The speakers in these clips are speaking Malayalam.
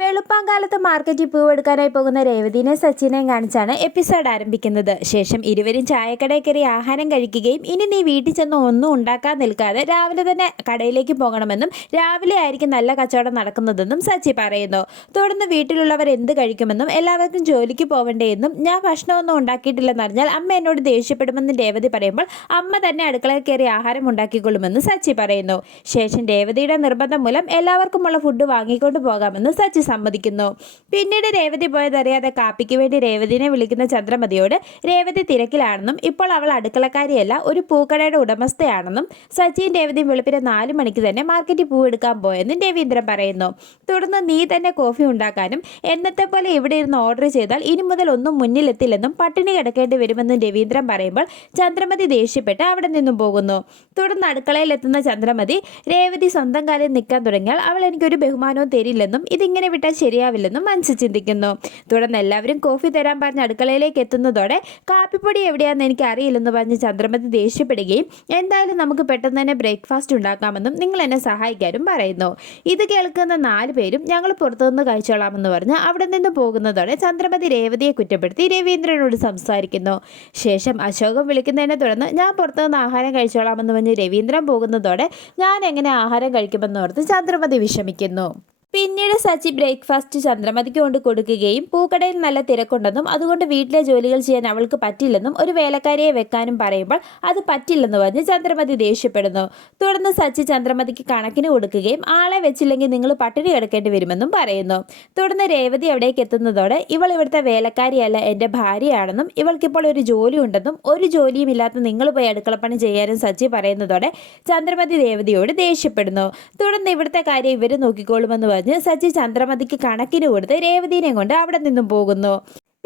വെളുപ്പാങ്കാലത്ത് മാർക്കറ്റിൽ പൂവെടുക്കാനായി പോകുന്ന രേവതിനെ സച്ചിനെയും കാണിച്ചാണ് എപ്പിസോഡ് ആരംഭിക്കുന്നത്. ശേഷം ഇരുവരും ചായക്കടയിൽ കയറി ആഹാരം കഴിക്കുകയും ഇനി നീ വീട്ടിൽ ചെന്ന് ഒന്നും ഉണ്ടാക്കാൻ നിൽക്കാതെ രാവിലെ തന്നെ കടയിലേക്ക് പോകണമെന്നും രാവിലെ ആയിരിക്കും നല്ല കച്ചവടം നടക്കുന്നതെന്നും സച്ചി പറയുന്നു. തുടർന്ന് വീട്ടിലുള്ളവർ എന്ത് കഴിക്കുമെന്നും എല്ലാവർക്കും ജോലിക്ക് പോകണ്ടേയെന്നും ഞാൻ ഭക്ഷണമൊന്നും ഉണ്ടാക്കിയിട്ടില്ലെന്നറിഞ്ഞാൽ അമ്മ എന്നോട് ദേഷ്യപ്പെടുമെന്ന് രേവതി പറയുമ്പോൾ അമ്മ തന്നെ അടുക്കളയിൽ കയറി ആഹാരം ഉണ്ടാക്കിക്കൊള്ളുമെന്ന് സച്ചി പറയുന്നു. ശേഷം രേവതിയുടെ നിർബന്ധം മൂലം എല്ലാവർക്കുമുള്ള ഫുഡ് വാങ്ങിക്കൊണ്ട് പോകാമെന്ന് സച്ചി സമ്മതിക്കുന്നു. പിന്നീട് രേവതി പോയതറിയാതെ കാപ്പിക്ക് വേണ്ടി രേവതിനെ വിളിക്കുന്ന ചന്ദ്രമതിയോട് രേവതി തിരക്കിലാണെന്നും ഇപ്പോൾ അവൾ അടുക്കളക്കാരിയല്ല ഒരു പൂക്കടയുടെ ഉടമസ്ഥയാണെന്നും സച്ചിൻ രേവതിയും വെളുപ്പിന് നാല് മണിക്ക് തന്നെ മാർക്കറ്റിൽ പൂവെടുക്കാൻ പോയെന്നും രവീന്ദ്രൻ പറയുന്നു. തുടർന്ന് നീ തന്നെ കോഫി ഉണ്ടാക്കാനും എന്നത്തെ പോലെ ഇവിടെ ഇരുന്ന് ഓർഡർ ചെയ്താൽ ഇനി മുതൽ ഒന്നും മുന്നിലെത്തില്ലെന്നും പട്ടിണി കിടക്കേണ്ടി വരുമെന്നും രവീന്ദ്രൻ പറയുമ്പോൾ ചന്ദ്രമതി ദേഷ്യപ്പെട്ട് അവിടെ നിന്നും പോകുന്നു. തുടർന്ന് അടുക്കളയിൽ എത്തുന്ന ചന്ദ്രമതി രേവതി സ്വന്തം കാലിൽ നിൽക്കാൻ തുടങ്ങിയാൽ അവൾ എനിക്കൊരു ബഹുമാനവും തരില്ലെന്നും ഇതിങ്ങനെ വിട്ടാൽ ശരിയാവില്ലെന്നും മനസ്സ് ചിന്തിക്കുന്നു. തുടർന്ന് എല്ലാവരും കോഫി തരാൻ പറഞ്ഞ് അടുക്കളയിലേക്ക് എത്തുന്നതോടെ കാപ്പിപ്പൊടി എവിടെയാണെന്ന് എനിക്ക് അറിയില്ലെന്ന് പറഞ്ഞ് ചന്ദ്രമതി ദേഷ്യപ്പെടുകയും എന്തായാലും നമുക്ക് പെട്ടെന്ന് തന്നെ ബ്രേക്ക്ഫാസ്റ്റ് ഉണ്ടാക്കാമെന്നും നിങ്ങൾ എന്നെ സഹായിക്കാനും പറയുന്നു. ഇത് കേൾക്കുന്ന നാല് പേരും ഞങ്ങൾ പുറത്തുനിന്ന് കഴിച്ചോളാമെന്ന് പറഞ്ഞ് അവിടെ നിന്ന് പോകുന്നതോടെ ചന്ദ്രമതി രേവതിയെ കുറ്റപ്പെടുത്തി രവീന്ദ്രനോട് സംസാരിക്കുന്നു. ശേഷം അശോകം വിളിക്കുന്നതിനെ തുടർന്ന് ഞാൻ പുറത്തുനിന്ന് ആഹാരം കഴിച്ചോളാമെന്ന് പറഞ്ഞ് രവീന്ദ്രൻ പോകുന്നതോടെ ഞാൻ എങ്ങനെ ആഹാരം കഴിക്കുമെന്നോർത്ത് ചന്ദ്രമതി വിഷമിക്കുന്നു. പിന്നീട് സച്ചി ബ്രേക്ക്ഫാസ്റ്റ് ചന്ദ്രമതിക്ക് കൊണ്ട് കൊടുക്കുകയും പൂക്കടയിൽ നല്ല തിരക്കുണ്ടെന്നും അതുകൊണ്ട് വീട്ടിലെ ജോലികൾ ചെയ്യാൻ അവൾക്ക് പറ്റില്ലെന്നും ഒരു വേലക്കാരിയെ വെക്കാനും പറയുമ്പോൾ അത് പറ്റില്ലെന്ന് പറഞ്ഞ് ചന്ദ്രമതി ദേഷ്യപ്പെടുന്നു. തുടർന്ന് സച്ചി ചന്ദ്രമതിക്ക് കണക്കിന് കൊടുക്കുകയും ആളെ വെച്ചില്ലെങ്കിൽ നിങ്ങൾ പട്ടിണി കിടക്കേണ്ടി വരുമെന്നും പറയുന്നു. തുടർന്ന് രേവതി അവിടേക്ക് എത്തുന്നതോടെ ഇവൾ ഇവിടുത്തെ വേലക്കാരിയല്ല എന്റെ ഭാര്യയാണെന്നും ഇവൾക്കിപ്പോൾ ഒരു ജോലി ഉണ്ടെന്നും ഒരു ജോലിയും ഇല്ലാത്ത നിങ്ങൾ പോയി അടുക്കളപ്പണി ചെയ്യാനും സച്ചി പറയുന്നതോടെ ചന്ദ്രമതി രേവതിയോട് ദേഷ്യപ്പെടുന്നു. തുടർന്ന് ഇവിടുത്തെ കാര്യം ഇവർ നോക്കിക്കോളുമെന്ന് പറഞ്ഞ് സച്ചി ചന്ദ്രമതിക്ക് കണക്കിന് കൊടുത്ത് രേവതിനെ കൊണ്ട് അവിടെ നിന്നും പോകുന്നു.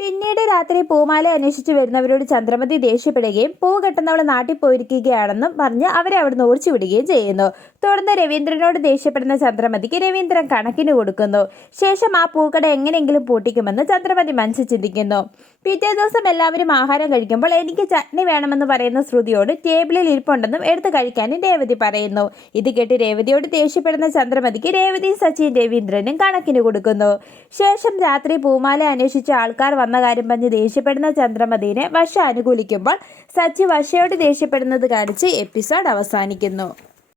പിന്നീട് രാത്രി പൂമാല അന്വേഷിച്ച് വരുന്നവരോട് ചന്ദ്രമതി ദേഷ്യപ്പെടുകയും പൂ കെട്ടുന്നവൾ നാട്ടിൽ പോയിരിക്കുകയാണെന്നും പറഞ്ഞ് അവരെ അവിടുന്ന് ഓടിച്ചു വിടുകയും ചെയ്യുന്നു. തുടർന്ന് രവീന്ദ്രനോട് ദേഷ്യപ്പെടുന്ന ചന്ദ്രമതിക്ക് രവീന്ദ്രൻ കണക്കിന് കൊടുക്കുന്നു. ശേഷം ആ പൂക്കട എങ്ങനെയെങ്കിലും പൂട്ടിക്കുമെന്ന് ചന്ദ്രമതി മനസ്സിൽ ചിന്തിക്കുന്നു. പിറ്റേ ദിവസം എല്ലാവരും ആഹാരം കഴിക്കുമ്പോൾ എനിക്ക് ചട്നി വേണമെന്ന് പറയുന്ന ശ്രുതിയോട് ടേബിളിൽ ഇരിപ്പുണ്ടെന്നും എടുത്ത് കഴിക്കാനും രേവതി പറയുന്നു. ഇത് കേട്ട് രേവതിയോട് ദേഷ്യപ്പെടുന്ന ചന്ദ്രമതിക്ക് രേവതിയും സച്ചിൻ രവീന്ദ്രനും കണക്കിന് കൊടുക്കുന്നു. ശേഷം രാത്രി പൂമാല അന്വേഷിച്ച ആൾക്കാർ വന്ന കാര്യം പറഞ്ഞ് ദേഷ്യപ്പെടുന്ന ചന്ദ്രമതിനെ വശ അനുകൂലിക്കുമ്പോൾ സച്ചി വശയോട് ദേഷ്യപ്പെടുന്നത് കാണിച്ച് എപ്പിസോഡ് അവസാനിക്കുന്നു.